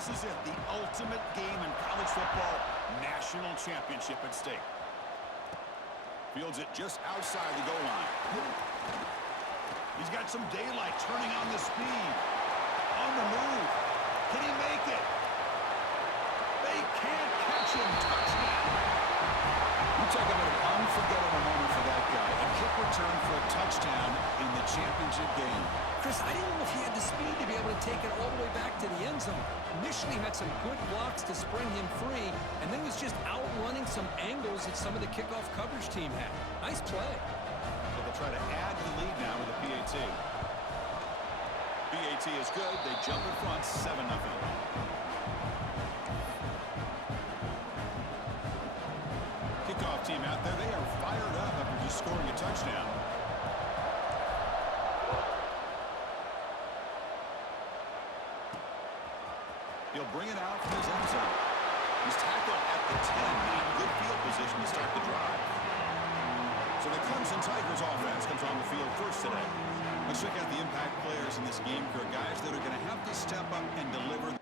This is it, the ultimate game in college football, national championship at stake. Fields it just outside the goal line. He's got some daylight, turning on the speed. On the move. Can he make it? They can't catch him. Touchdown. You talk about an unforgettable moment for that guy. A kick return for a touchdown in the championship game. Chris, I didn't know if he had the speed to be able to take it all the way back to the end zone. Initially had some good blocks to spring him free, and then was just outrunning some angles that some of the kickoff coverage team had. Nice play. So they'll try to add to the lead now with a PAT. PAT is good. They jump in front, 7-0. Kickoff team out there. They are fired up after just scoring a touchdown. He'll bring it out from his end zone. He's tackled at the 10, in good field position to start the drive. So the Clemson Tigers offense comes on the field first today. Let's check out the impact players in this game for guys that are going to have to step up and deliver.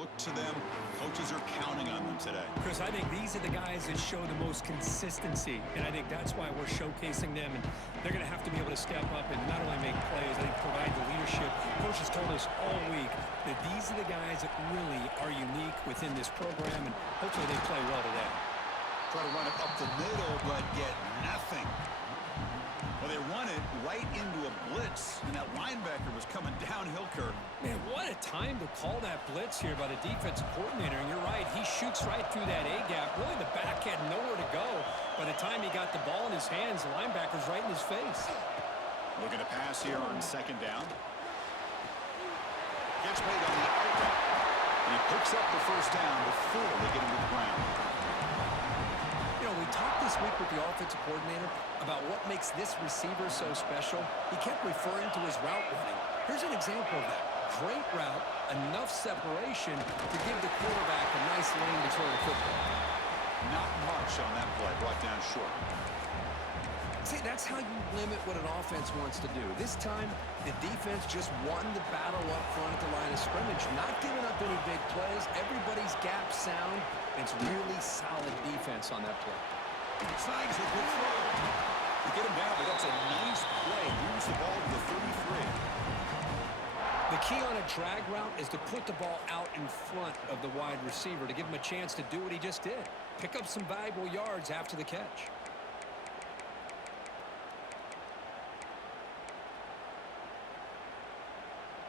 Look to them. Coaches are counting on them today. Chris, I think these are the guys that show the most consistency, and I think that's why we're showcasing them, and they're going to have to be able to step up and not only make plays, I think provide the leadership. Coaches told us all week that these are the guys that really are unique within this program, and hopefully they play well today. Try to run it up the middle, but get nothing. Well, they run it right into a blitz, and that linebacker was coming downhill, Kirk. Man, what a time to call that blitz here by the defensive coordinator. And you're right, he shoots right through that A-gap. Really, the back had nowhere to go. By the time he got the ball in his hands, the linebacker's right in his face. Looking to pass here on second down. Gets made on the outlet. And he picks up the first down before they get him to the ground. You know, we talked this week with the offensive coordinator about what makes this receiver so special. He kept referring to his route running. Here's an example of that. Great route, enough separation to give the quarterback a nice lane to throw the football. Not much on that play, brought down short. See, that's how you limit what an offense wants to do. This time, the defense just won the battle up front at the line of scrimmage, not giving up any big plays. Everybody's gap sound. It's really solid defense on that play. Signs a good throw. To get him down, but that's a nice play. Moves the ball to the 33. The key on a drag route is to put the ball out in front of the wide receiver to give him a chance to do what he just did. Pick up some valuable yards after the catch.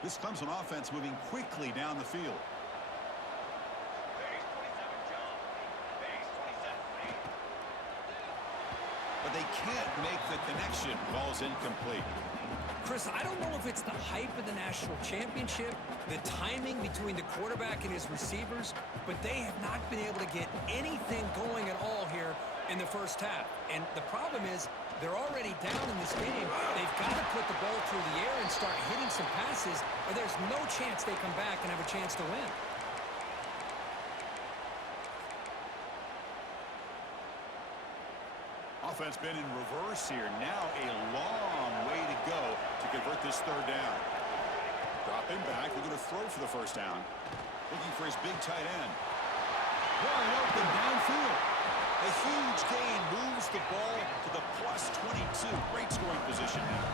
This Clemson offense moving quickly down the field. But they can't make the connection. Ball's incomplete. Chris, I don't know if it's the hype of the national championship, the timing between the quarterback and his receivers, but they have not been able to get anything going at all here in the first half. And the problem is they're already down in this game. They've got to put the ball through the air and start hitting some passes, or there's no chance they come back and have a chance to win. Offense been in reverse here. Now a long way to go to convert this third down. Dropping back, they're going to throw for the first down. Looking for his big tight end. Wide open downfield. A huge gain moves the ball to the plus 22. Great scoring position now.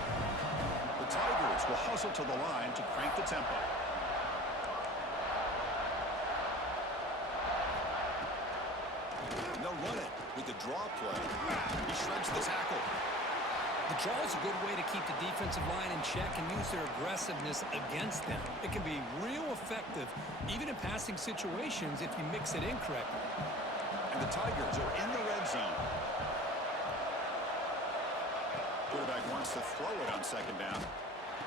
The Tigers will hustle to the line to crank the tempo. They'll run it with the draw play. He shreds the tackle. The draw is a good way to keep the defensive line in check and use their aggressiveness against them. It can be real effective, even in passing situations, if you mix it in correctly. And the Tigers are in the red zone. Quarterback wants to throw it on second down.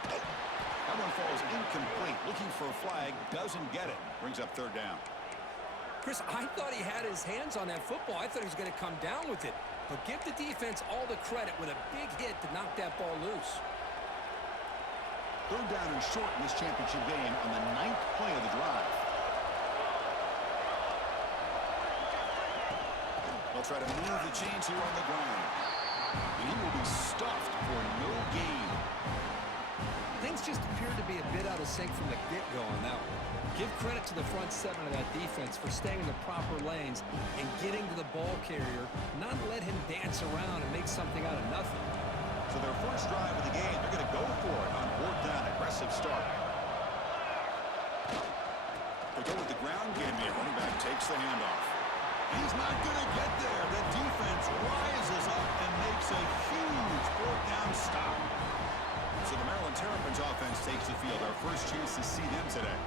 That one falls incomplete. Looking for a flag, doesn't get it. Brings up third down. Chris, I thought he had his hands on that football. I thought he was going to come down with it. But give the defense all the credit with a big hit to knock that ball loose. Third down and short in this championship game on the 9th play of the drive. They'll try to move the chains here on the ground. And he will be stuffed for no gain. Things just appeared to be a bit out of sync from the get-go on that one. Give credit to the front seven of that defense for staying in the proper lanes and getting to the ball carrier, not let him dance around and make something out of nothing. So their first drive of the game, they're going to go for it on fourth down. Aggressive start. They go with the ground game here. Running back takes the handoff. He's not going to get there. The defense rises up and makes a huge fourth down stop. So the Maryland Terrapins offense takes the field. Our first chance to see them today.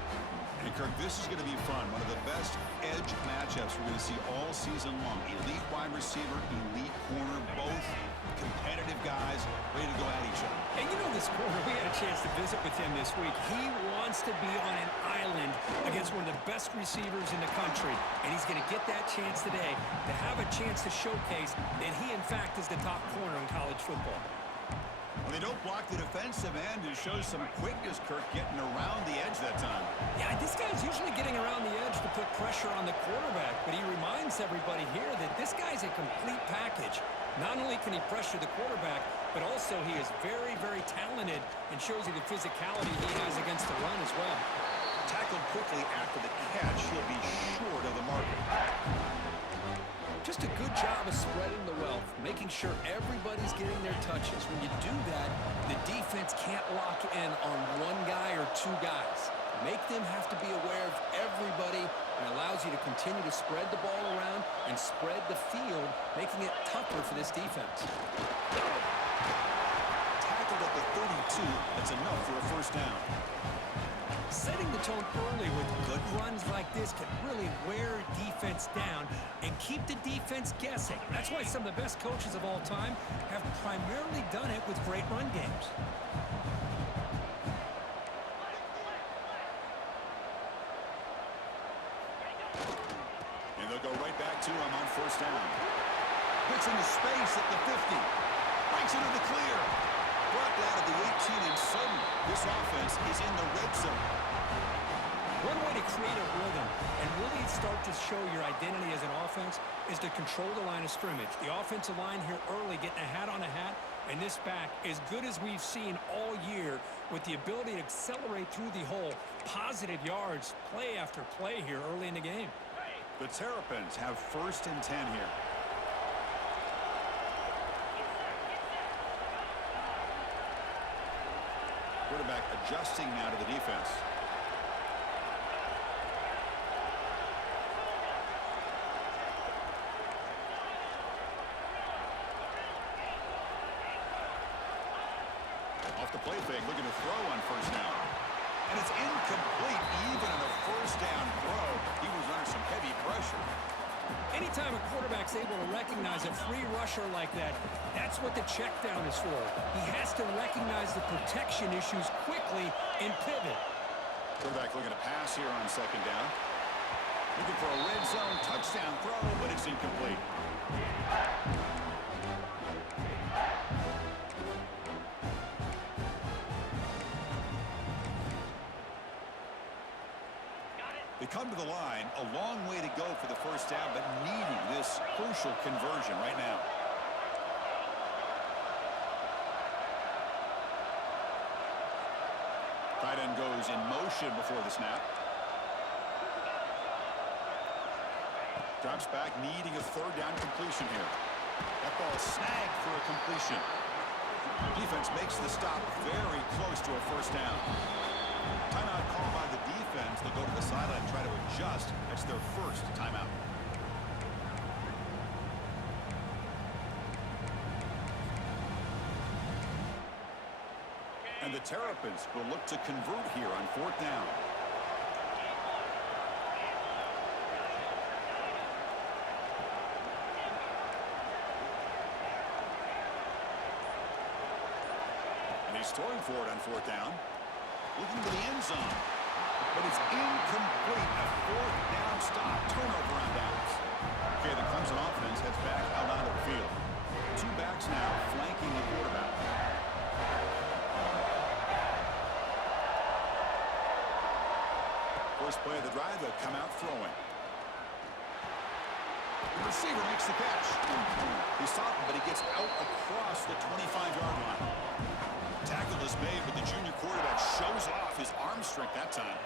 And Kirk, this is going to be fun. One of the best edge matchups we're going to see all season long. Elite wide receiver, elite corner, both competitive guys ready to go at each other. And you know this corner, we had a chance to visit with him this week. He wants to be on an island against one of the best receivers in the country. And he's going to get that chance today to have a chance to showcase that he, in fact, is the top corner in college football. Well, they don't block the defensive end. It shows some quickness, Kirk, getting around the edge that time. Yeah, this guy's usually getting around the edge to put pressure on the quarterback, but he reminds everybody here that this guy's a complete package. Not only can he pressure the quarterback, but also he is very, very talented and shows you the physicality he has against the run as well. Tackled quickly after the catch. He'll be short of the marker. Just a good job of spreading the wealth, making sure everybody's getting their touches. When you do that, the defense can't lock in on one guy or two guys. Make them have to be aware of everybody, and allows you to continue to spread the ball around and spread the field, making it tougher for this defense. Tackled at the 32. That's enough for a first down. Setting the tone early with good runs like this can really wear defense down and keep the defense guessing. That's why some of the best coaches of all time have primarily done it with great run games. And they'll go right back to him on first down. Gets into space at the 50. Breaks into the clear. Brought down at the 18, and suddenly this offense is in the red zone. One way to create a rhythm and really start to show your identity as an offense is to control the line of scrimmage. The offensive line here early getting a hat on a hat, and this back as good as we've seen all year with the ability to accelerate through the hole. Positive yards, play after play here early in the game. The Terrapins have first and 10 here. Quarterback adjusting now to the defense. Off the play fake, looking to throw on first down. And it's incomplete, even in a first down throw. He was under some heavy pressure. Anytime a quarterback's able to recognize a free rusher like that, that's what the check down is for. He has to recognize the protection issues quickly and pivot. Quarterback looking to pass here on second down. Looking for a red zone touchdown throw, but it's incomplete. They come to the line, a long way to go for the first down, but needing this crucial conversion right now. Tight end goes in motion before the snap. Drops back, needing a third down completion here. That ball is snagged for a completion. Defense makes the stop very close to a first down. Timeout called by the defense. They'll go to the sideline and try to adjust. That's their first timeout. And the Terrapins will look to convert here on 4th down. And he's throwing for it on 4th down. Looking to the end zone. But it's incomplete. A 4th down stop. Turnover on downs. Okay, the Clemson offense heads back out onto the field. 2 backs now flanking the quarterback. First play of the drive, they'll come out throwing. The receiver makes the catch. He's stopped, but he gets out across the 25-yard line. Tackle is made, but the junior quarterback shows off his arm strength that time.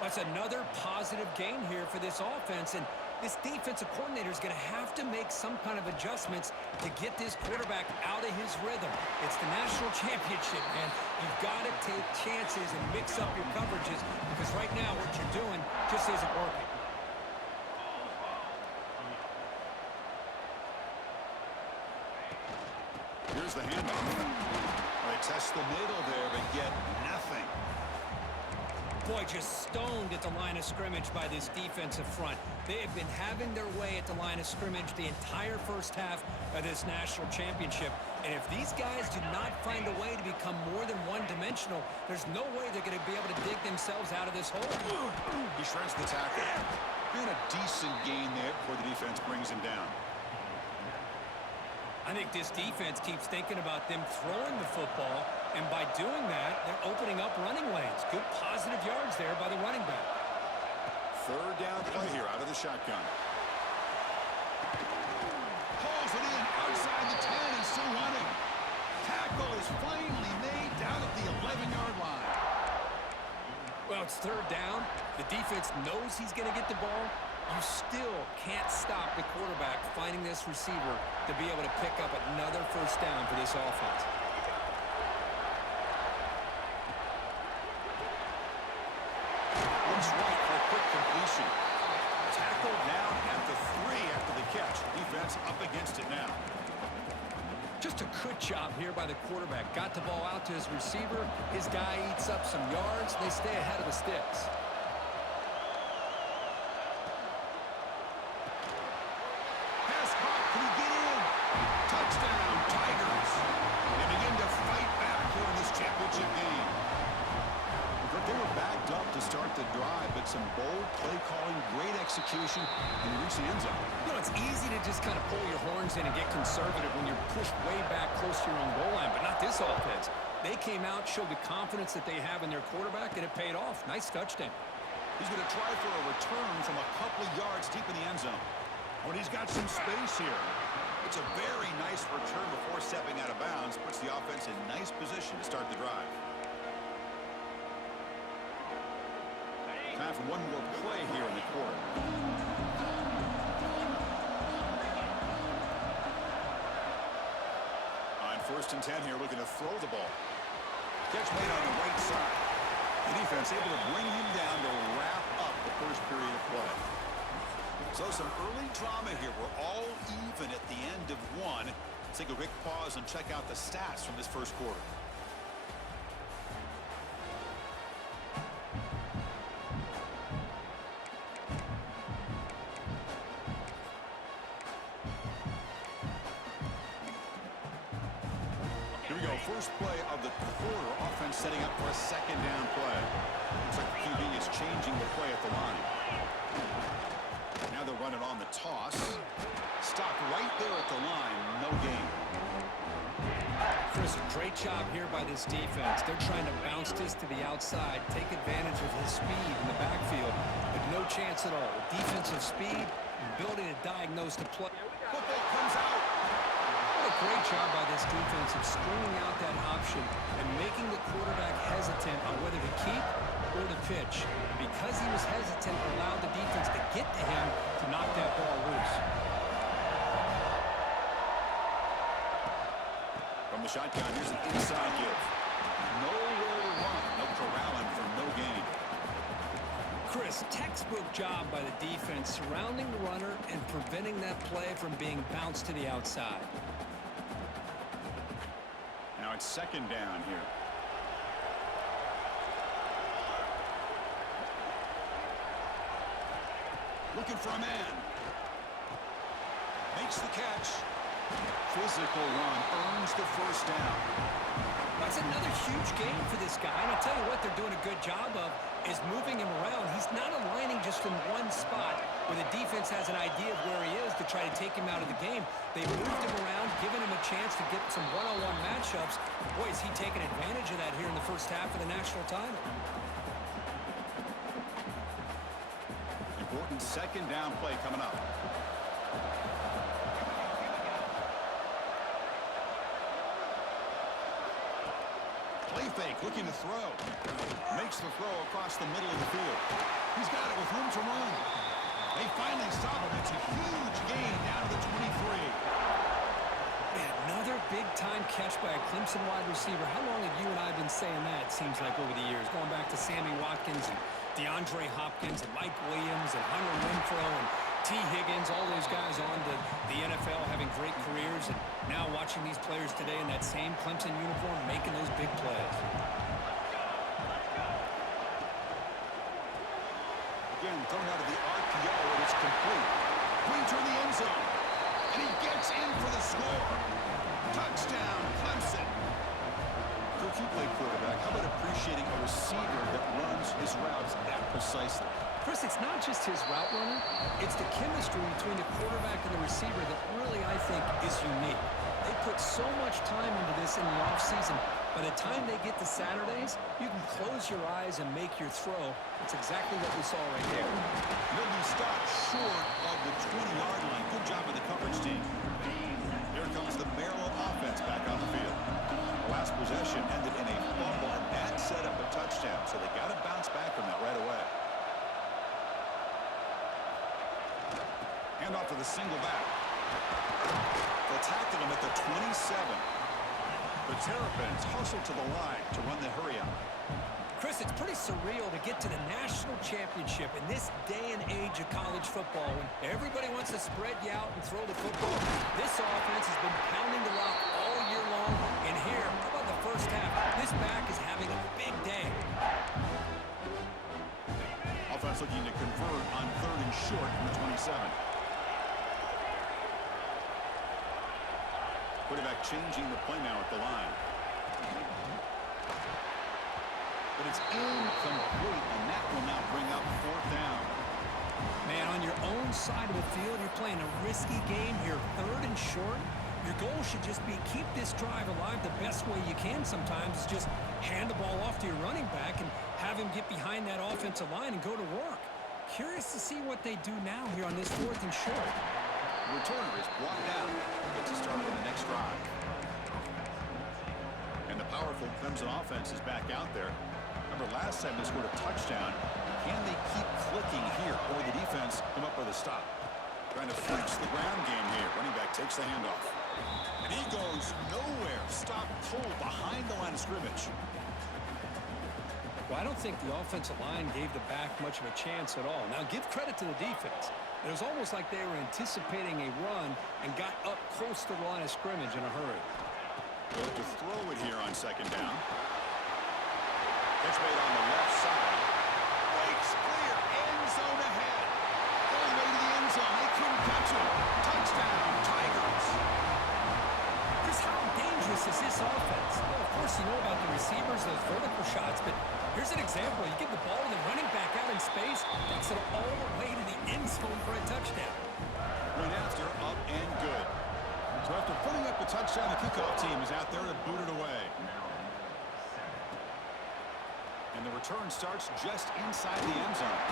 That's another positive gain here for this offense, and this defensive coordinator is going to have to make some kind of adjustments to get this quarterback out of his rhythm. It's the national championship, man. You've got to take chances and mix up your coverages because right now what you're doing just isn't working. Here's the handoff. They test the middle there, but get nothing. Boy, just stoned at the line of scrimmage by this defensive front. They have been having their way at the line of scrimmage the entire first half of this national championship. And if these guys do not find a way to become more than one-dimensional, there's no way they're going to be able to dig themselves out of this hole. He shreds the tackle. Doing a decent gain there before the defense brings him down. I think this defense keeps thinking about them throwing the football, and by doing that, they're opening up running lanes. Good positive yards there by the running back. 3rd down play here out of the shotgun. Pulls it in outside the 10 and still running. Tackle is finally made down at the 11-yard line. Well, it's 3rd down. The defense knows he's going to get the ball. You still can't stop the quarterback finding this receiver to be able to pick up another 1st down for this offense. Looks right for a quick completion. Tackled down at the 3 after the catch. Defense up against it now. Just a good job here by the quarterback. Got the ball out to his receiver. His guy eats up some yards. They stay ahead of the sticks. Touchdown, Tigers. They begin to fight back here in this championship game. But they were backed up to start the drive, but some bold play calling, great execution, and reach the end zone. You know, it's easy to just kind of pull your horns in and get conservative when you're pushed way back close to your own goal line, but not this offense. They came out, showed the confidence that they have in their quarterback, and it paid off. Nice touchdown. He's going to try for a return from a couple of yards deep in the end zone. But he's got some space here. It's a very nice return before stepping out of bounds. Puts the offense in nice position to start the drive. Time for one more play here in the quarter. On 1st and 10 here, looking to throw the ball. Catch made on the right side. The defense able to bring him down to wrap up the first period of play. So some early drama here. We're all even at the end of one. Let's take a quick pause and check out the stats from this first quarter. Here we go. First play of the quarter. Offense setting up for a 2nd down play. Looks like the QB is changing the play at the line. Now they'll run it on the toss. Stopped right there at the line. No gain. Chris, a great job here by this defense. They're trying to bounce this to the outside, take advantage of his speed in the backfield, but no chance at all. With defensive speed, ability to diagnose the play. Football comes out. What a great job by this defense of screening out that option and making the quarterback hesitant on whether to keep or to pitch. Because he was hesitant, allowed the defense to get to him to knock that ball loose. From the shotgun, here's an inside give. Nowhere to run. No corralling for no gain. Chris, textbook job by the defense surrounding the runner and preventing that play from being bounced to the outside. Now it's 2nd down here. Looking for a man. Makes the catch. Physical run. Earns the first down. That's another huge gain for this guy. And I'll tell you what they're doing a good job of is moving him around. He's not aligning just in one spot where the defense has an idea of where he is to try to take him out of the game. They moved him around, giving him a chance to get some one-on-one matchups. Boy, is he taking advantage of that here in the first half of the national title. Important second down play coming up. Play fake, looking to throw. Makes the throw across the middle of the field. He's got it with room to run. They finally stop him. It's a huge gain down to the 23. Man, another big-time catch by a Clemson wide receiver. How long have you and I been saying that, it seems like, over the years? Going back to Sammy Watkins and DeAndre Hopkins and Mike Williams and Hunter Renfrow and T. Higgins, all those guys on to the NFL having great careers, and now watching these players today in that same Clemson uniform making those big plays. Again, thrown out of the RPO, and it's complete. Brings in the end zone, and he gets in for the score. Touchdown, Clemson. Coach, you play quarterback. How about appreciating a receiver that runs his routes that precisely? Chris, it's not just his route running. It's the chemistry between the quarterback and the receiver that really, I think, is unique. They put so much time into this in the offseason. By the time they get to Saturdays, you can close your eyes and make your throw. That's exactly what we saw right there. He'll be stopped short of the 20-yard line. Good job of the coverage team. Here comes the Maryland offense back on the field. The last possession ended in a fumble, and that set up a touchdown. So they got to bounce back from that right away. Hand off to the single back. They'll tackle him at the 27. The Terrapins hustle to the line to run the hurry up. Chris, it's pretty surreal to get to the national championship in this day and age of college football when everybody wants to spread you out and throw the football. This offense has been pounding the rock all year long. And here, how about the first half? This back is having a big day. Offense looking to convert on 3rd and short from the 27. Quarterback changing the play now at the line. But it's incomplete, and that will now bring up 4th down. Man, on your own side of the field, you're playing a risky game here, 3rd and short. Your goal should just be keep this drive alive the best way you can sometimes is just hand the ball off to your running back and have him get behind that offensive line and go to work. Curious to see what they do now here on this 4th and short. The returner is brought down. Gets a start on the next drive. And the powerful Clemson offense is back out there. Remember, last time they scored a touchdown. Can they keep clicking here, or the defense come up with a stop? Trying to flex the ground game here. Running back takes the handoff. And he goes nowhere. Stop cold behind the line of scrimmage. Well, I don't think the offensive line gave the back much of a chance at all. Now, give credit to the defense. It was almost like they were anticipating a run and got up close to the line of scrimmage in a hurry. Look to throw it here on 2nd down. Catch made on the left side. Breaks clear. End zone ahead. All the way to the end zone. They couldn't catch him. Touchdown, Tigers. Chris, how dangerous is this offense? Well, of course, you know about the receivers, those vertical shots, but here's an example. You give the ball to the running back out in space, takes it all the way to the end zone for a touchdown. Right after, up and good. So after putting up the touchdown, the kickoff team is out there to boot it away. And the return starts just inside the end zone.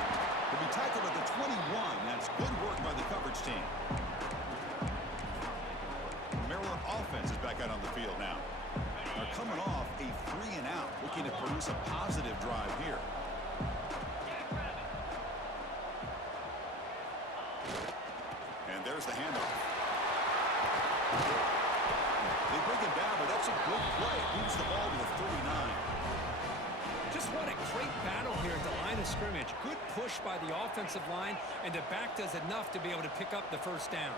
He'll be tackled at the 21. That's good work by the coverage team. Maryland offense is back out on the field now. They're coming off a 3-and-out, looking to produce a positive drive here. And there's the handoff. They bring him down, but that's a good play. Moves the ball to the 39. Just what a great battle here at the line of scrimmage. Good push by the offensive line, and the back does enough to be able to pick up the first down.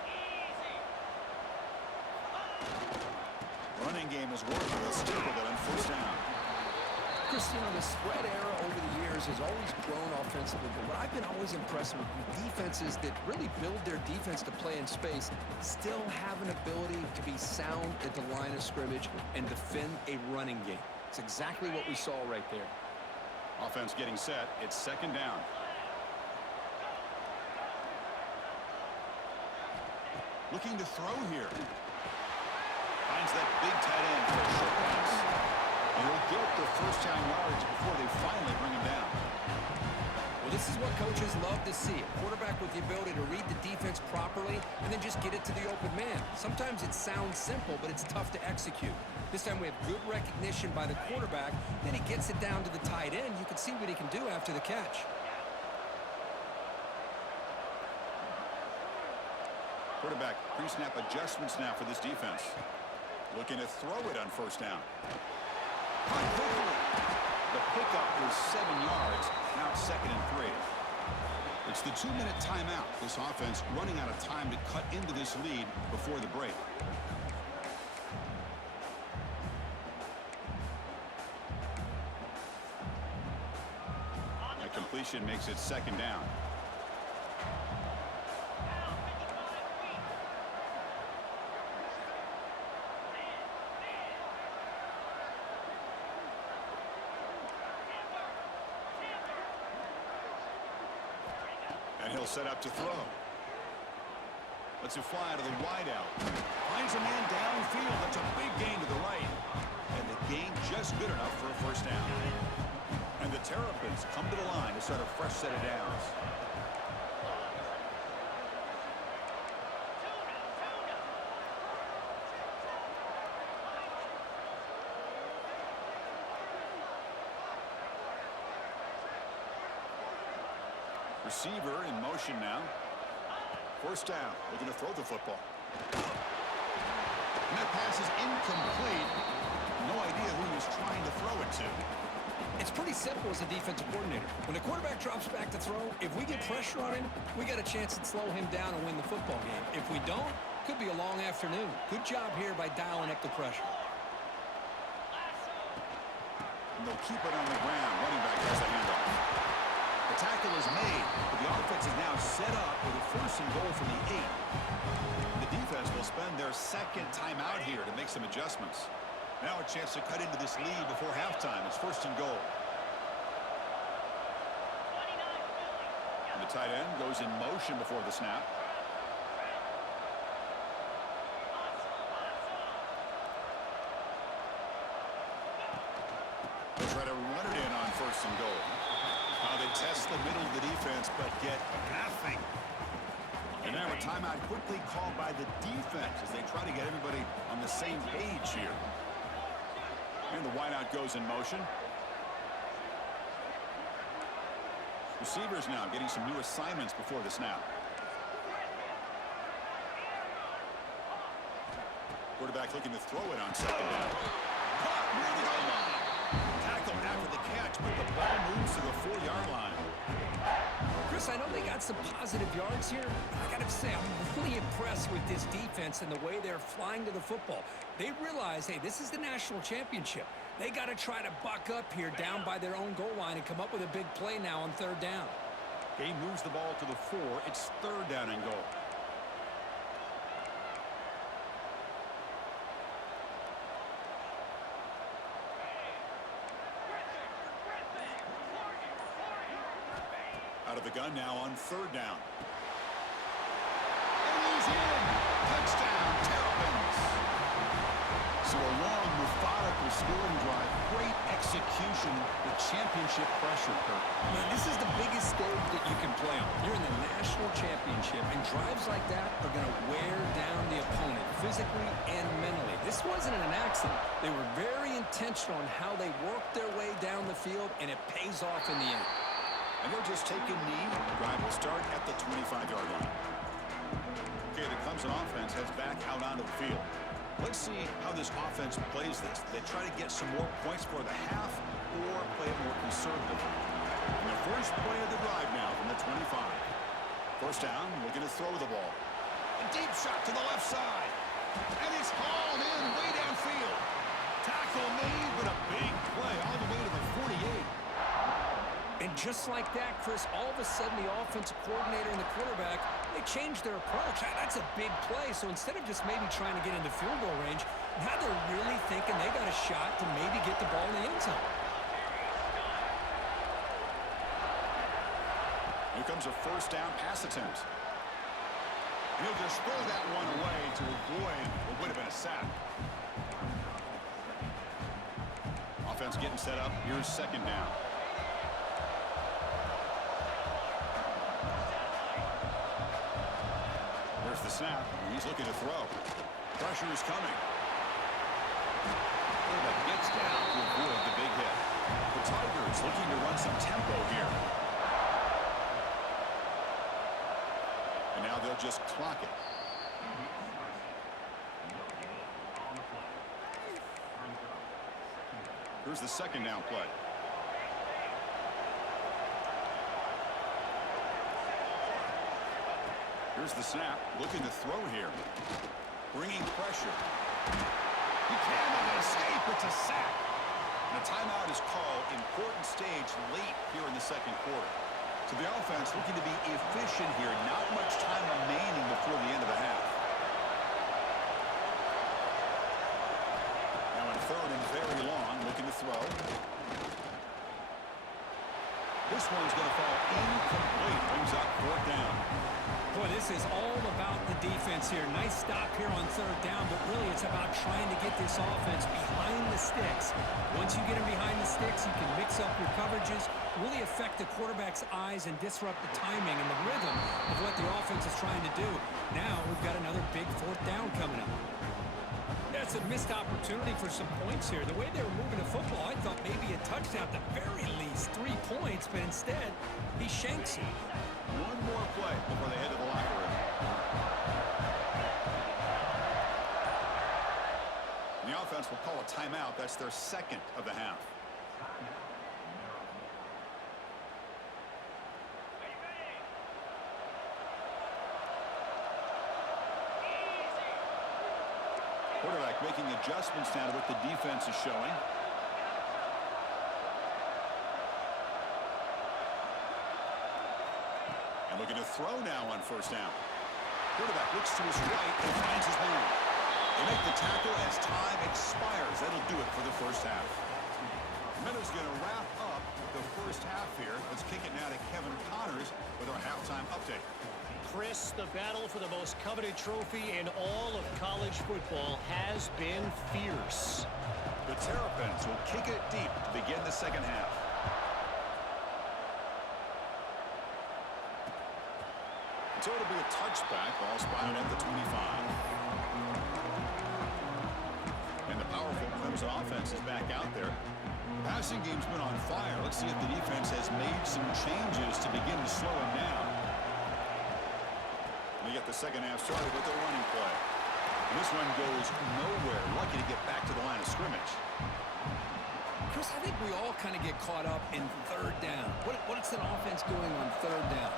Running game is working. They'll stick with it on 1st down. Christine, the spread era over the years has always grown offensively, but what I've been always impressed with defenses that really build their defense to play in space still have an ability to be sound at the line of scrimmage and defend a running game. It's exactly what we saw right there. Offense getting set. It's second down. Looking to throw here. Finds that big tight end for a short pass. And he'll get the first down yards before they finally bring him down. Well, this is what coaches love to see. A quarterback with the ability to read the defense properly and then just get it to the open man. Sometimes it sounds simple, but it's tough to execute. This time we have good recognition by the quarterback. Then he gets it down to the tight end. You can see what he can do after the catch. Quarterback pre-snap adjustments now for this defense. Looking to throw it on first down. Caught quickly. The pickup was 7 yards. Now it's 2nd and 3. It's the 2-minute timeout. This offense running out of time to cut into this lead before the break. A completion makes it 2nd down. And he'll set up to throw. Lets it fly to the wideout. Finds a man downfield. That's a big gain to the right. And the gain just good enough for a first down. And the Terrapins come to the line to start a fresh set of downs. Receiver in motion now. First down. Looking to throw the football. And that pass is incomplete. No idea who he was trying to throw it to. It's pretty simple as a defensive coordinator. When the quarterback drops back to throw, if we get pressure on him, we got a chance to slow him down and win the football game. If we don't, could be a long afternoon. Good job here by dialing up the pressure. And they'll keep it on the ground. Running back has the handoff. The tackle is made, but the offense is now set up with a 1st and goal from the 8. The defense will spend their 2nd timeout here to make some adjustments. Now a chance to cut into this lead before halftime. It's 1st and goal. And the tight end goes in motion before the snap. They'll try to run it in on 1st and goal. They test the middle of the defense, but get nothing. And now a timeout quickly called by the defense as they try to get everybody on the same page here. And the wideout goes in motion. Receivers now getting some new assignments before the snap. Quarterback looking to throw it on 2nd down. Caught near the goal line. Tackled after the catch, but the ball moves to the 4-yard line. Chris, I know they got some positive yards here, but I got to say, I'm really impressed with this defense and the way they're flying to the football. They realize, hey, this is the national championship. They got to try to buck up here down by their own goal line and come up with a big play now on 3rd down. Game moves the ball to the 4. It's 3rd down and goal. Out of the gun now on 3rd down. And he's in. Touchdown, Terrapins. So a long, methodical scoring drive. Great execution with championship pressure, Kirk. Man, this is the biggest stage that you can play on. You're in the national championship, and drives like that are going to wear down the opponent physically and mentally. This wasn't an accident. They were very intentional on how they worked their way down the field, and it pays off in the end. And they'll just take a knee. The drive will start at the 25-yard line. Okay, the Clemson offense heads back out onto the field. Let's see how this offense plays this. They try to get some more points for the half or play it more conservatively. And the first play of the drive now from the 25. First down, looking to throw the ball. A deep shot to the left side. And it's hauled in way downfield. Tackle tackle made, but a big play all the way to the 48. And just like that, Chris, all of a sudden the offensive coordinator and the quarterback, they changed their approach. That's a big play. So instead of just maybe trying to get into field goal range, now they're really thinking they got a shot to maybe get the ball in the end zone. Here comes a first down pass attempt. He'll just throw that one away to avoid what would have been a sack. Offense getting set up. Here's second down. There's the snap. He's looking to throw. Pressure is coming. Quarterback gets down to avoid the big hit. The Tigers looking to run some tempo here. And now they'll just clock it. Here's the second down play. Here's the snap. Looking to throw here. Bringing pressure. He can escape. It's a sack. And a timeout is called. Important stage late here in the second quarter. So the offense looking to be efficient here. Not much time remaining before the end of the half. Now in third and very long, looking to throw. This one's going to fall incomplete. Brings up fourth down. Boy, this is all about the defense here. Nice stop here on third down, but really it's about trying to get this offense behind the sticks. Once you get them behind the sticks, you can mix up your coverages, really affect the quarterback's eyes and disrupt the timing and the rhythm of what the offense is trying to do. Now we've got another big fourth down coming up. That's a missed opportunity for some points here. The way they were moving the football, I thought maybe a touchdown, at the very least 3 points, but instead he shanks it. One more play before they head to the locker room. The offense will call a timeout. That's their second of the half. Quarterback making adjustments now to what the defense is showing. And looking to throw now on first down. Quarterback looks to his right and finds his man. They make the tackle as time expires. That'll do it for the first half. Miller's going to wrap up the first half here. Let's kick it now to Kevin Connors with our halftime update. Chris, the battle for the most coveted trophy in all of college football has been fierce. The Terrapins will kick it deep to begin the second half. So it'll be a touchback, ball spotted at the 25. And the powerful Clemson offense is back out there. Passing game's been on fire. Let's see if the defense has made some changes to begin to slow him down. We get the second half started with a running play. And this one goes nowhere. Lucky to get back to the line of scrimmage. Chris, I think we all kind of get caught up in third down. What's an offense doing on third down?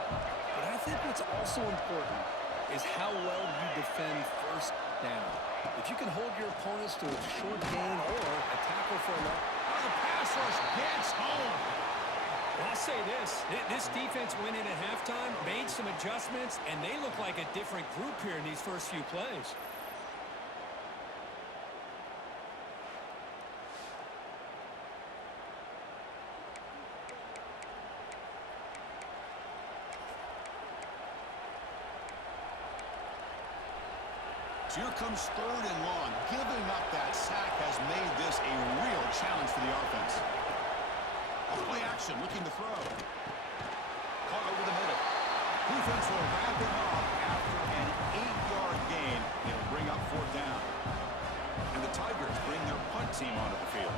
But I think what's also important is how well you defend first down. If you can hold your opponents to a short gain or a tackle for a loss. Oh, the pass rush gets home. Well, I'll say this defense went in at halftime, made some adjustments, and they look like a different group here in these first few plays. So here comes third and long. Giving up that sack has made this a real challenge for the offense. Play action, looking to throw. Caught over the middle. Defense will wrap it up after an 8-yard gain. It'll bring up fourth down. And the Tigers bring their punt team onto the field.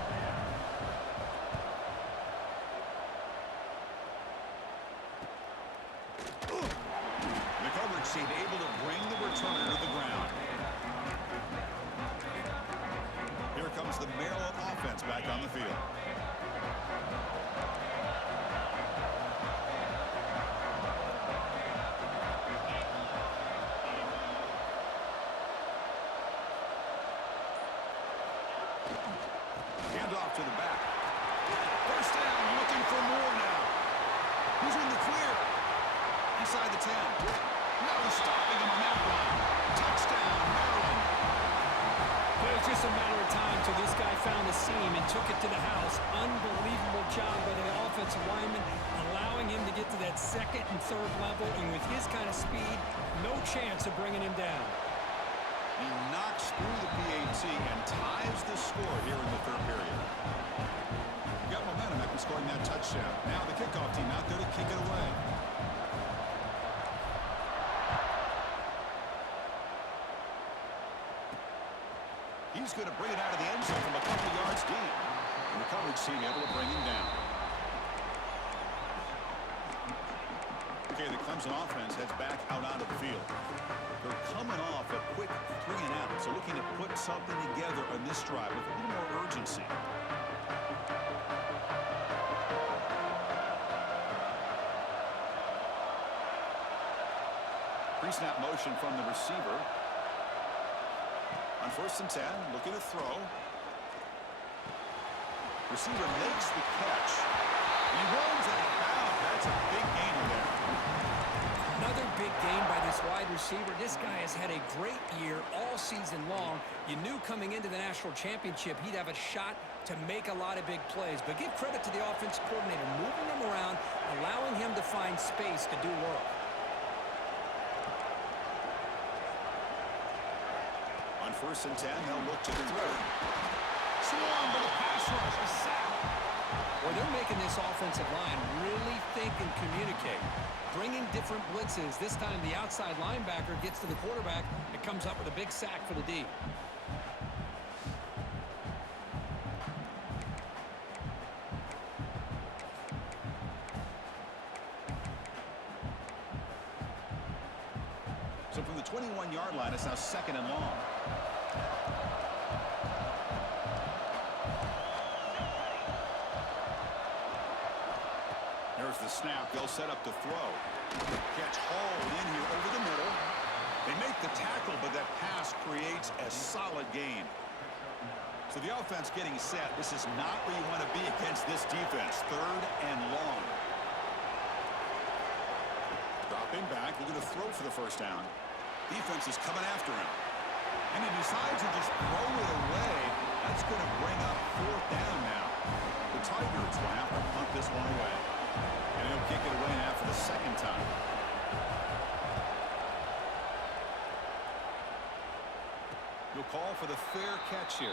The coverage team able to bring the returner to the ground. Here comes the Maryland offense back on the field. off to the back. First down, looking for more now. Who's in the clear? Inside the 10. No stopping him on that one. Touchdown, Maryland. It was just a matter of time till this guy found the seam and took it to the house. Unbelievable job by the offensive lineman, allowing him to get to that second and third level, and with his kind of speed, no chance of bringing him down. He knocks through the PAT and ties the score here in the third period. Got momentum after scoring that touchdown. Now the kickoff team out there to kick it away. He's going to bring it out of the end zone from a couple yards deep. And the coverage team able to bring him down. Okay, the Clemson offense heads back out onto the field. They're coming off a quick 3 and out, so looking to put something together on this drive with a little more urgency. Pre-snap motion from the receiver. On 1st and 10, looking to throw. Receiver makes the catch. He runs out of bounds. That's a big gainer there. Another big gain by this wide receiver. This guy has had a great year all season long. You knew coming into the national championship he'd have a shot to make a lot of big plays. But give credit to the offensive coordinator, moving him around, allowing him to find space to do work. On 1st and 10, they'll look to the throw. Swarm for the pass rush. A sack. Well, they're making this offensive line really think and communicate. Bringing different blitzes. This time the outside linebacker gets to the quarterback and comes up with a big sack for the D. So from the 21-yard line, it's now 2nd and long. There's the snap. They'll set up the throw. Catch hauled in here over the middle. They make the tackle, but that pass creates a solid gain. So the offense getting set. This is not where you want to be against this defense. 3rd and long. Dropping back. Looking to throw for the first down. Defense is coming after him. And he decides to just throw it away. That's going to bring up 4th down now. The Tigers will have to punt this one away. And he'll kick it away now for the 2nd time. He'll call for the fair catch here.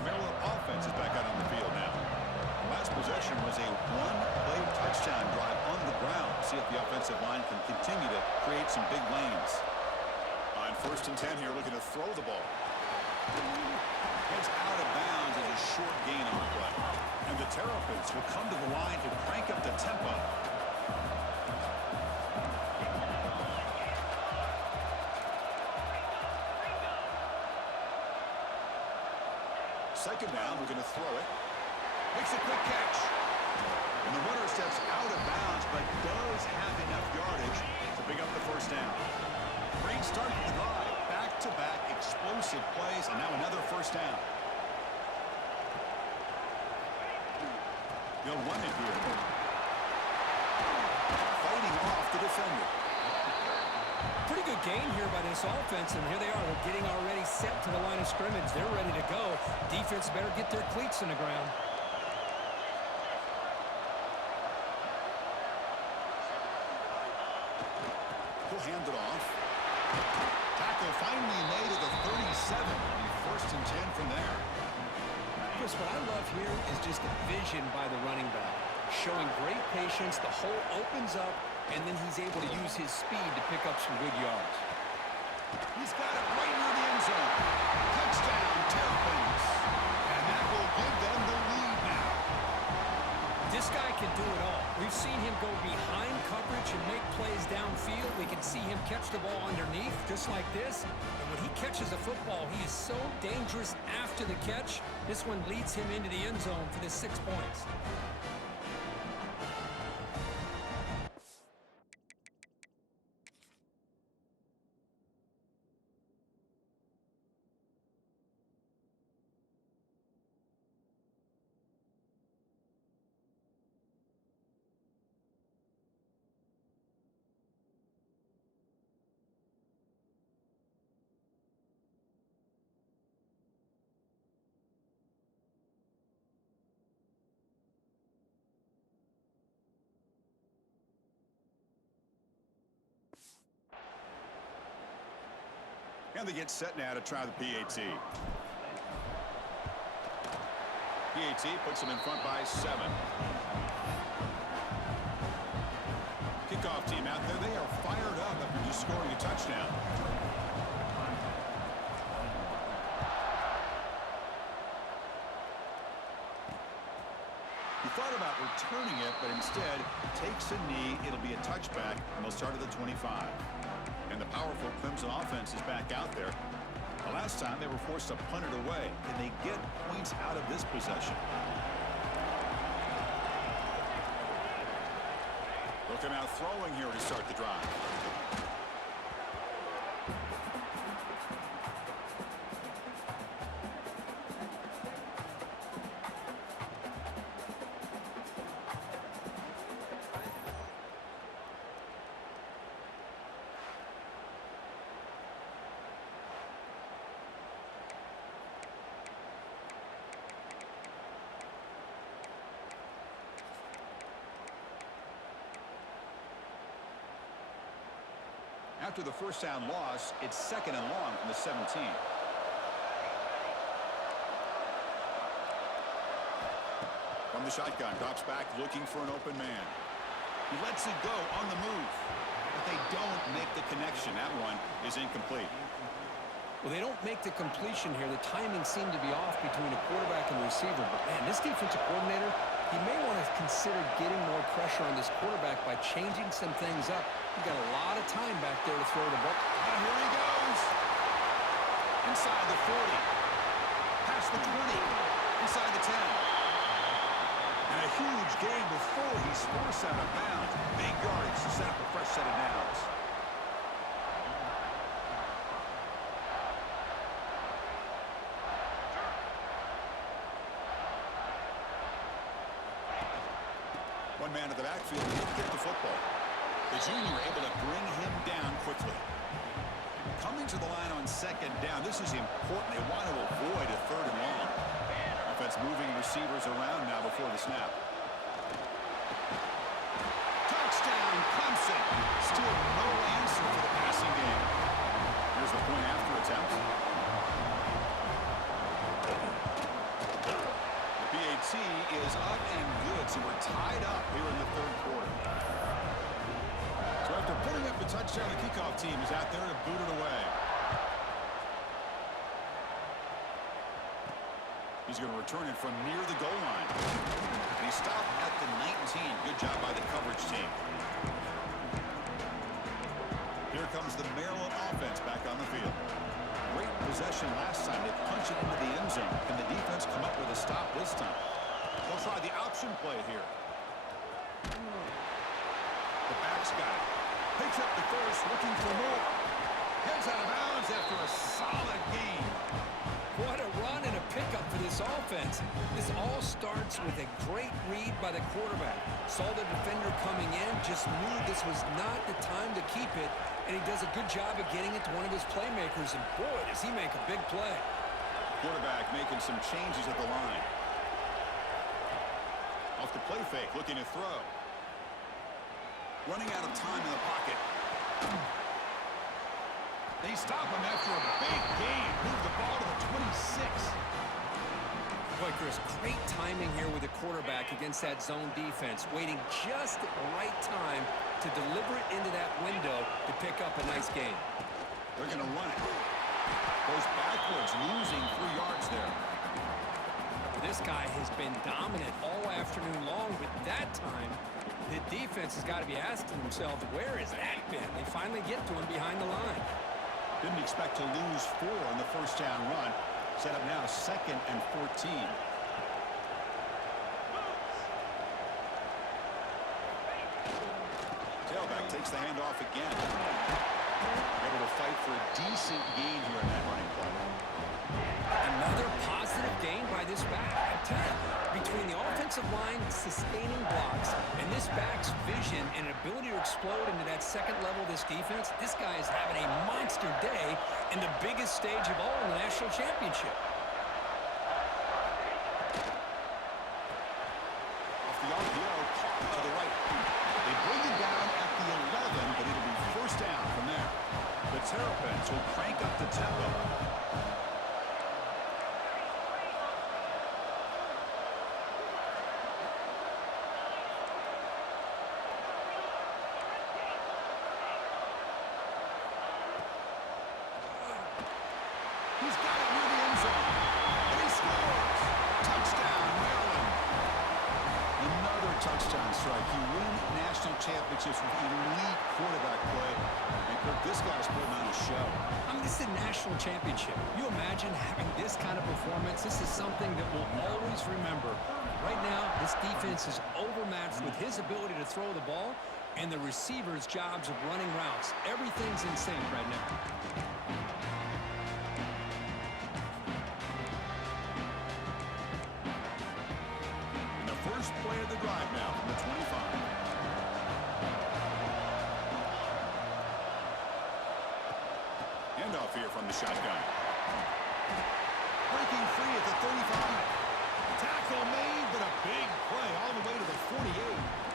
Maryland offense is back out on the field now. Last possession was a one-play touchdown drive on the ground. See if the offensive line can continue to create some big lanes. On 1st and 10 here, looking to throw the ball. Heads out of bounds as a short gain on the play. And the Terrapins will come to the line to crank up the tempo. Second down, we're going to throw it. Makes a quick catch. And the runner steps out of bounds, but does have enough yardage to pick up the first down. Great start to the drive. Back-to-back explosive plays, and now another first down. They'll run it here. Fighting off the defender. Pretty good gain here by this offense, and here they are. They're getting already set to the line of scrimmage. They're ready to go. Defense better get their cleats in the ground. He'll hand it off. Tackle finally made at the 37. 1st and 10 from there. Chris, what I love here is just the vision by the running back. Showing great patience. The hole opens up, and then he's able to use his speed to pick up some good yards. He's got it right near the end zone. Touchdown, Terrapins. And that will give them the lead now. This guy can do it all. We've seen him go behind coverage and make plays downfield. We can see him catch the ball underneath, just like this. And when he catches the football, he is so dangerous after the catch. This one leads him into the end zone for the 6 points. And they get set now to try the PAT. PAT puts them in front by 7. Kickoff team out there. They are fired up after just scoring a touchdown. He thought about returning it, but instead takes a knee. It'll be a touchback, and they'll start at the 25. And the powerful Clemson offense is back out there. The last time they were forced to punt it away. Can they get points out of this possession? They'll come out throwing here to start the drive. After the first down loss, it's 2nd and long from the 17. From the shotgun, drops back looking for an open man. He lets it go on the move, but they don't make the connection. That one is incomplete. Well, they don't make the completion here. The timing seemed to be off between the quarterback and the receiver. But, man, this defensive coordinator, he may want to consider getting more pressure on this quarterback by changing some things up. He's got a lot of time back there to throw the ball. And here he goes. Inside the 40. Past the 20. Inside the 10. And a huge gain before he's forced out of bounds. Big yardage to set up a fresh set of downs. One man at the backfield didn't get the football. The junior able to bring him down quickly. Coming to the line on 2nd down. This is important. They want to avoid a 3rd and long. Offense moving receivers around now before the snap. Touchdown, Clemson. Still no answer for the passing game. Here's the point after attempt. The PAT is up and good, so we're tied up here in the 3rd quarter. So after putting up a touchdown, the kickoff team is out there to boot it away. He's going to return it from near the goal line. And he stopped at the 19. Good job by the coverage team. Here comes the Maryland offense back on the field. Great possession last time. They punch it into the end zone. Can the defense come up with a stop this time? They'll try the option play here. The back's got it. Picks up the first, looking for more. Heads out of bounds after a solid gain. What a run and a pickup for this offense. This all starts with a great read by the quarterback. Saw the defender coming in, just knew this was not the time to keep it, and he does a good job of getting it to one of his playmakers, and boy, does he make a big play. Quarterback making some changes at the line. Off the play fake, looking to throw. Running out of time in the pocket. They stop him after a big gain. Move the ball to the 26. Boy, Chris, great timing here with the quarterback against that zone defense. Waiting just at the right time to deliver it into that window to pick up a nice gain. They're going to run it. Goes backwards, losing 3 yards there. This guy has been dominant all afternoon long, but that time, the defense has got to be asking themselves, where has that been? They finally get to him behind the line. Didn't expect to lose 4 on the first down run. Set up now 2nd and 14. Tailback takes the handoff again. Able to fight for a decent gain here in that running play. Another positive gain by this back. I tell you, between the offensive line sustaining blocks and this back's vision and ability to explode into that 2nd level of this defense, this guy is having a monster day in the biggest stage of all in the national championship. Off the RPO, caught to the right. They bring it down at the 11, but it'll be first down from there. The Terrapins will crank up the tempo. He's got it near the end zone. And he scores. Touchdown, Maryland. Another touchdown strike. You win national championships with elite quarterback play. And Kirk, this guy's putting on a show. I mean, this is a national championship. You imagine having this kind of performance? This is something that we'll always remember. Right now, this defense is overmatched with his ability to throw the ball and the receivers' jobs of running routes. Everything's in sync right now. First play of the drive now from the 25. Handoff here from the shotgun. Breaking free at the 35. Tackle made, but a big play all the way to the 48.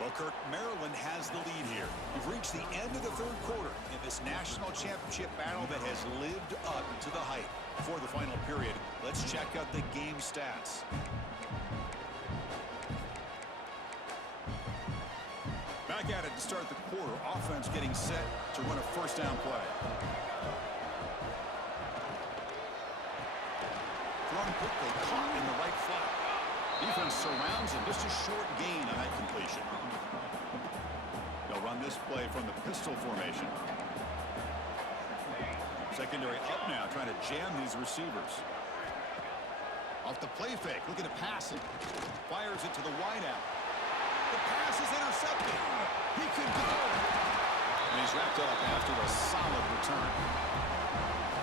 Well, Kirk, Maryland has the lead here. We've reached the end of the third quarter in this national championship battle that has lived up to the hype. For the final period, let's check out the game stats. Back at it to start the quarter. Offense getting set to run a first down play. Thrown quickly, caught in the right flat. Defense surrounds him. Just a short gain on that completion. They'll run this play from the pistol formation. Secondary up now, trying to jam these receivers. Off the play fake, looking to pass it. Fires it to the wideout. The pass is intercepted. He could go. And he's wrapped up after a solid return.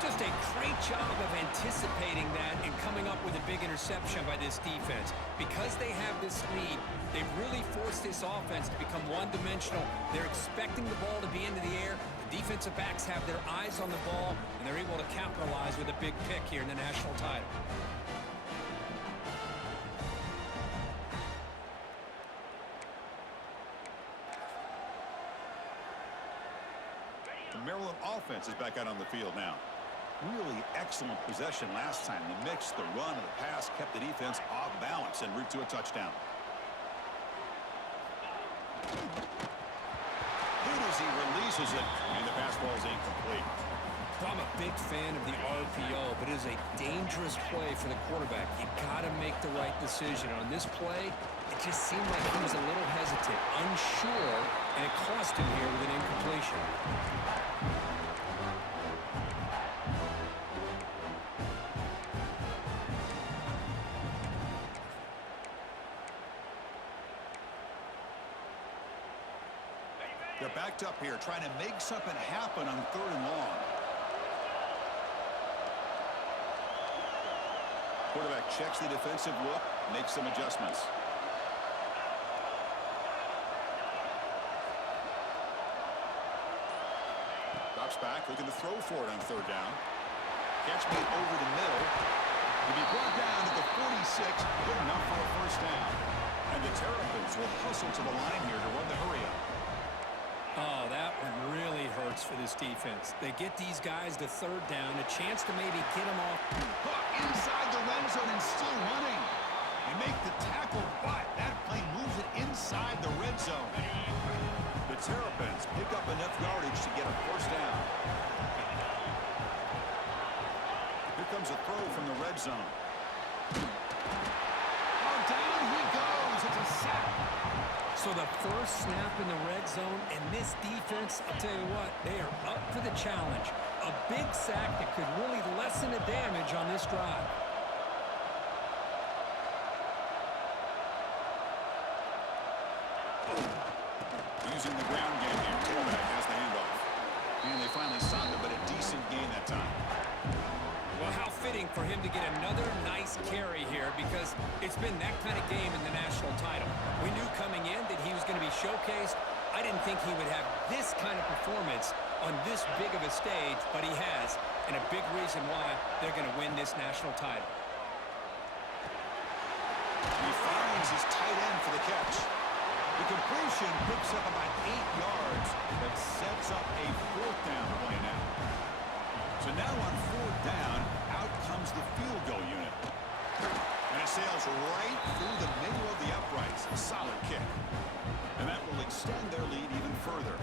Just a great job of anticipating that and coming up with a big interception by this defense. Because they have this lead, they've really forced this offense to become one-dimensional. They're expecting the ball to be into the air. The defensive backs have their eyes on the ball, and they're able to capitalize with a big pick here in the national title. The Maryland offense is back out on the field now. Really excellent possession last time. The mix, the run, and the pass kept the defense off balance en route to a touchdown. Hit as he releases it, and the pass ball is incomplete. Well, I'm a big fan of the RPO, but it is a dangerous play for the quarterback. You got to make the right decision. On this play, it just seemed like he was a little hesitant, unsure, and it cost him here with an incompletion. They're backed up here, trying to make something happen on 3rd and long. Quarterback checks the defensive look, makes some adjustments. Drops back, looking to throw for it on 3rd down. Catch me over the middle. He'll be brought down to the 46, good enough for a first down. And the Terrapins will hustle to the line here to run the hurry up. Oh, that one really hurts for this defense. They get these guys to 3rd down, a chance to maybe get them off. Hook inside the red zone and still running. They make the tackle, but that play moves it inside the red zone. The Terrapins pick up enough yardage to get a first down. Here comes a throw from the red zone. Oh, down he goes. It's a sack. So the first snap in the red zone, and this defense, I'll tell you what, they are up for the challenge. A big sack that could really lessen the damage on this drive. Using the ground game here. Tailback has the handoff. And they finally stopped it, but a decent gain that time. Well, how fitting for him to get another nice carry here, because it's been that kind of game in the national title. We knew coming in that he was going to be showcased. I didn't think he would have this kind of performance on this big of a stage, but he has, and a big reason why they're going to win this national title. He finds his tight end for the catch. The completion picks up about 8 yards, but sets up a 4th down play now. So now on 4th down, out comes the field goal unit. And it sails right through the middle of the uprights. A solid kick. And that will extend their lead even further.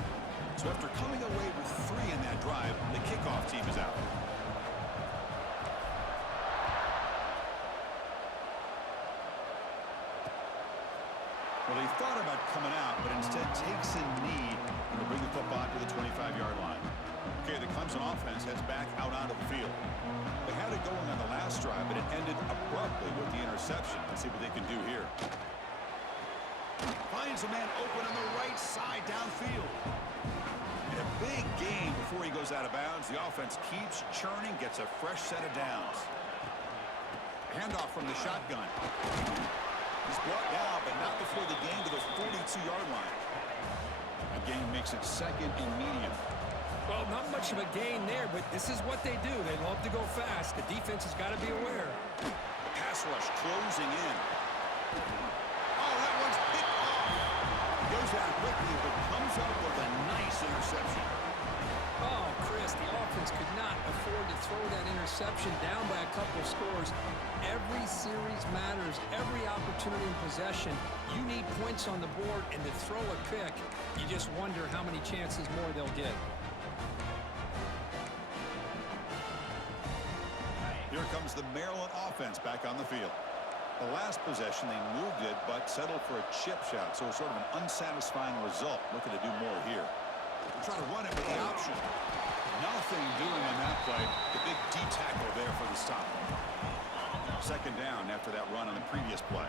So after coming away with 3 in that drive, the kickoff team is out. Well, he thought about coming out, but instead takes a knee and will bring the football to the 25-yard line. Okay, the Clemson offense heads back out onto the field. They had it going on the last drive, but it ended abruptly with the interception. Let's see what they can do here. Finds a man open on the right side downfield. In a big game before he goes out of bounds, the offense keeps churning, gets a fresh set of downs. Handoff from the shotgun. He's brought down, but not before the gain to the 42-yard line. The gain makes it 2nd and medium. Well, not much of a gain there, but this is what they do. They love to go fast. The defense has got to be aware. Pass rush closing in. Oh, that one's picked off. Goes down quickly, but comes up with a nice interception. Oh, Chris, the offense could not afford to throw that interception down by a couple of scores. Every series matters. Every opportunity in possession. You need points on the board, and to throw a pick, you just wonder how many chances more they'll get. Here comes the Maryland offense back on the field. The last possession, they moved it, but settled for a chip shot, so sort of an unsatisfying result. Looking to do more here. They're trying to run it with the option. Nothing doing on that play. The big D tackle there for the stop. 2nd down after that run on the previous play.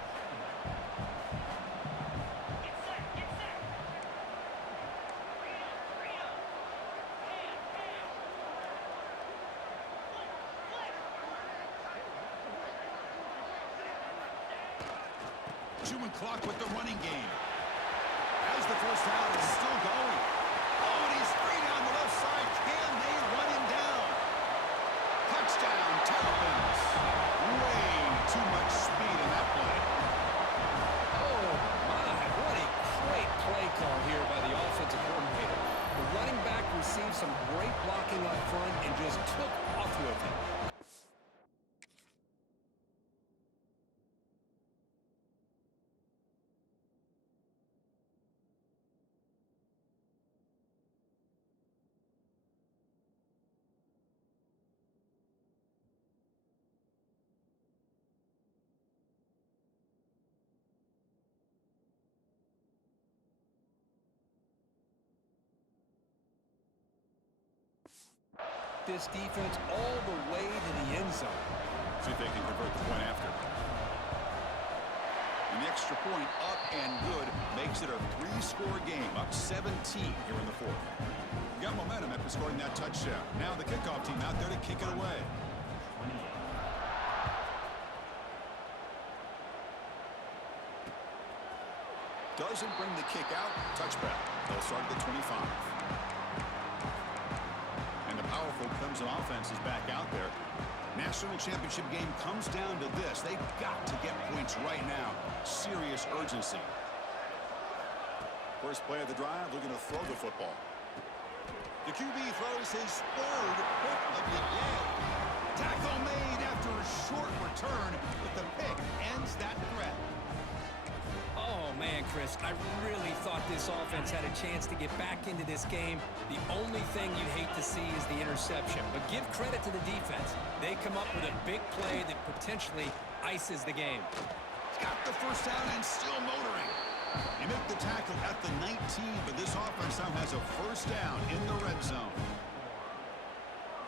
Chewing clock with the running game. As the first down is still going. Oh, and he's free down the left side. Can they run him down? Touchdown, Terrapins. Way too much speed in that play. Oh, my, what a great play call here by the offensive coordinator. The running back received some great blocking up front and just took off with it. This defense all the way to the end zone. See if they can convert the point after. And the extra point up and good makes it a 3-score game, up 17 here in the 4th. Got momentum after scoring that touchdown. Now the kickoff team out there to kick it away. Doesn't bring the kick out. Touchback. They'll start at the 25. And the powerful Clemson offense is back out there. National championship game comes down to this. They've got to get points right now. Serious urgency. First play of the drive, looking to throw the football. The QB throws his 3rd pick of the day. Tackle made after a short return, but the pick ends that threat. Oh, man, Chris, I really thought this offense had a chance to get back into this game. The only thing you'd hate to see is the interception. But give credit to the defense. They come up with a big play that potentially ices the game. He's got the first down and still motoring. He made the tackle at the 19, but this offense now has a first down in the red zone.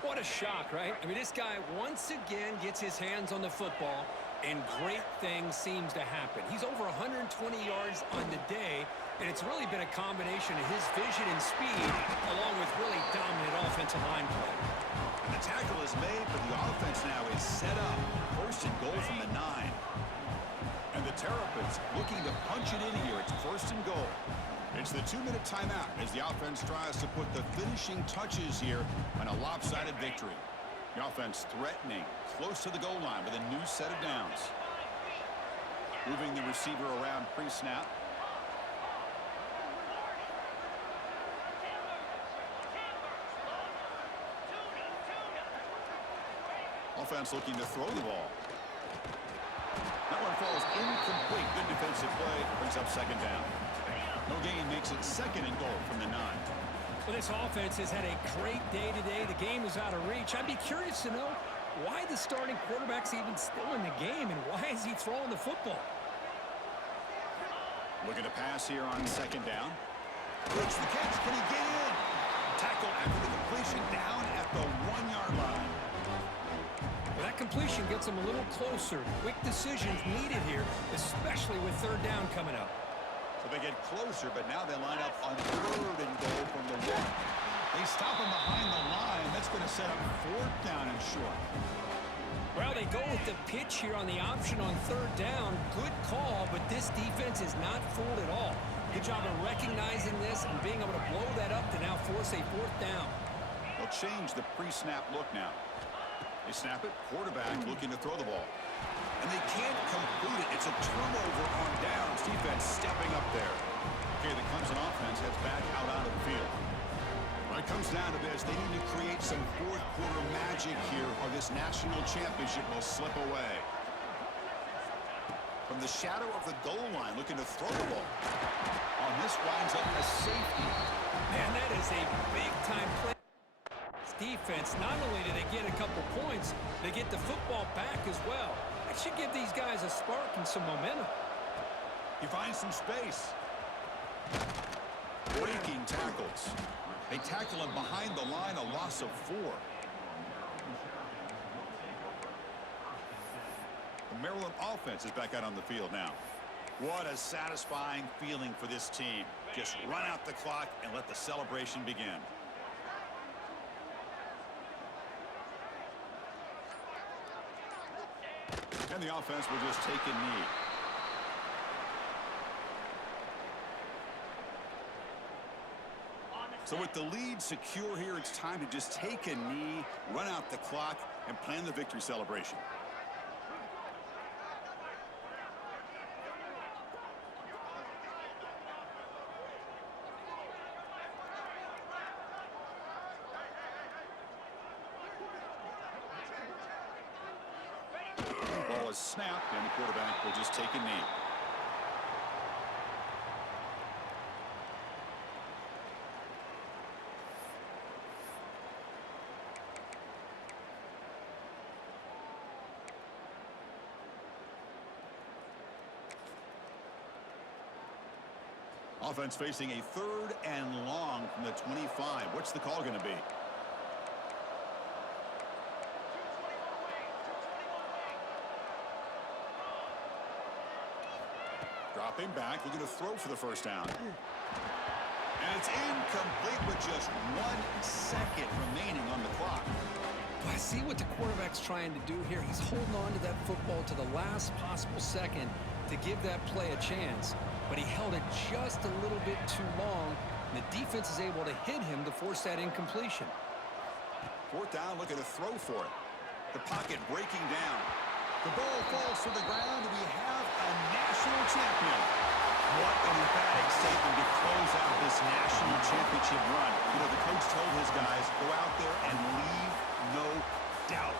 What a shock, right? I mean, this guy once again gets his hands on the football, and great things seems to happen. He's over 120 yards on the day, and it's really been a combination of his vision and speed, along with really dominant offensive line play. And the tackle is made, but the offense now is set up. First and goal from the 9. And the Terrapins looking to punch it in here. It's first and goal. It's the 2-minute timeout as the offense tries to put the finishing touches here on a lopsided victory. The offense threatening, close to the goal line with a new set of downs. Moving the receiver around pre-snap. Offense looking to throw the ball. That one falls incomplete. Good defensive play. Brings up second down. No gain makes it second and goal from the 9. Well, this offense has had a great day today. The game is out of reach. I'd be curious to know why the starting quarterback's even still in the game and why is he throwing the football? Looking to pass here on second down. Looks the catch. Can he get in? Tackle after the completion down at the 1-yard line. Well, that completion gets them a little closer. Quick decisions needed here, especially with third down coming up. So they get closer, but now they line up on third and goal from the 1. They stop him behind the line. That's going to set up fourth down and short. Well, they go with the pitch here on the option on third down. Good call, but this defense is not fooled at all. Good job of recognizing this and being able to blow that up to now force a fourth down. They'll change the pre-snap look now. They snap it. Quarterback looking to throw the ball. And they can't complete it. It's a turnover on downs. Defense stepping up there. Okay, the Clemson offense heads back out onto the field. When it comes down to this, they need to create some fourth-quarter magic here, or this national championship will slip away. From the shadow of the goal line, looking to throw the ball. On this winds up a safety. Man, that is a big-time play. This defense, not only do they get a couple points, they get the football back as well. That should give these guys a spark and some momentum. He finds some space. Breaking tackles. They tackle him behind the line, a loss of 4. The Maryland offense is back out on the field now. What a satisfying feeling for this team. Just run out the clock and let the celebration begin. And the offense will just take a knee. So with the lead secure here, it's time to just take a knee, run out the clock, and plan the victory celebration. Ball is snapped, and the quarterback will just take a knee. Offense facing a third and long from the 25. What's the call going to be? Dropping back, looking to throw for the first down. And it's incomplete with just 1 second remaining on the clock. Well, I see what the quarterback's trying to do here. He's holding on to that football to the last possible second to give that play a chance. But he held it just a little bit too long. And the defense is able to hit him to force that incompletion. Fourth down, looking to throw for it. The pocket breaking down. The ball falls to the ground, and we have a national champion. What an emphatic statement to close out this national championship run. You know, the coach told his guys, go out there and leave no doubt.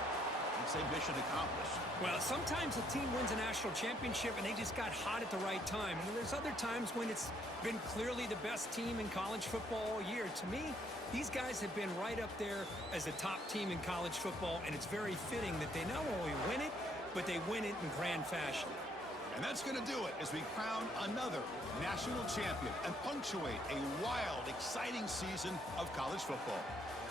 It's a mission accomplished. Well, sometimes a team wins a national championship and they just got hot at the right time. And there's other times when it's been clearly the best team in college football all year. To me, these guys have been right up there as the top team in college football, and it's very fitting that they not only win it, but they win it in grand fashion. And that's going to do it as we crown another national champion and punctuate a wild, exciting season of college football.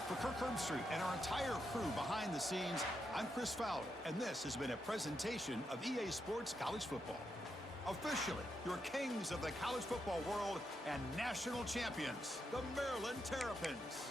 For Kirk Herbstreit and our entire crew behind the scenes, I'm Chris Fowler, and this has been a presentation of EA Sports College Football. Officially, your kings of the college football world and national champions, the Maryland Terrapins.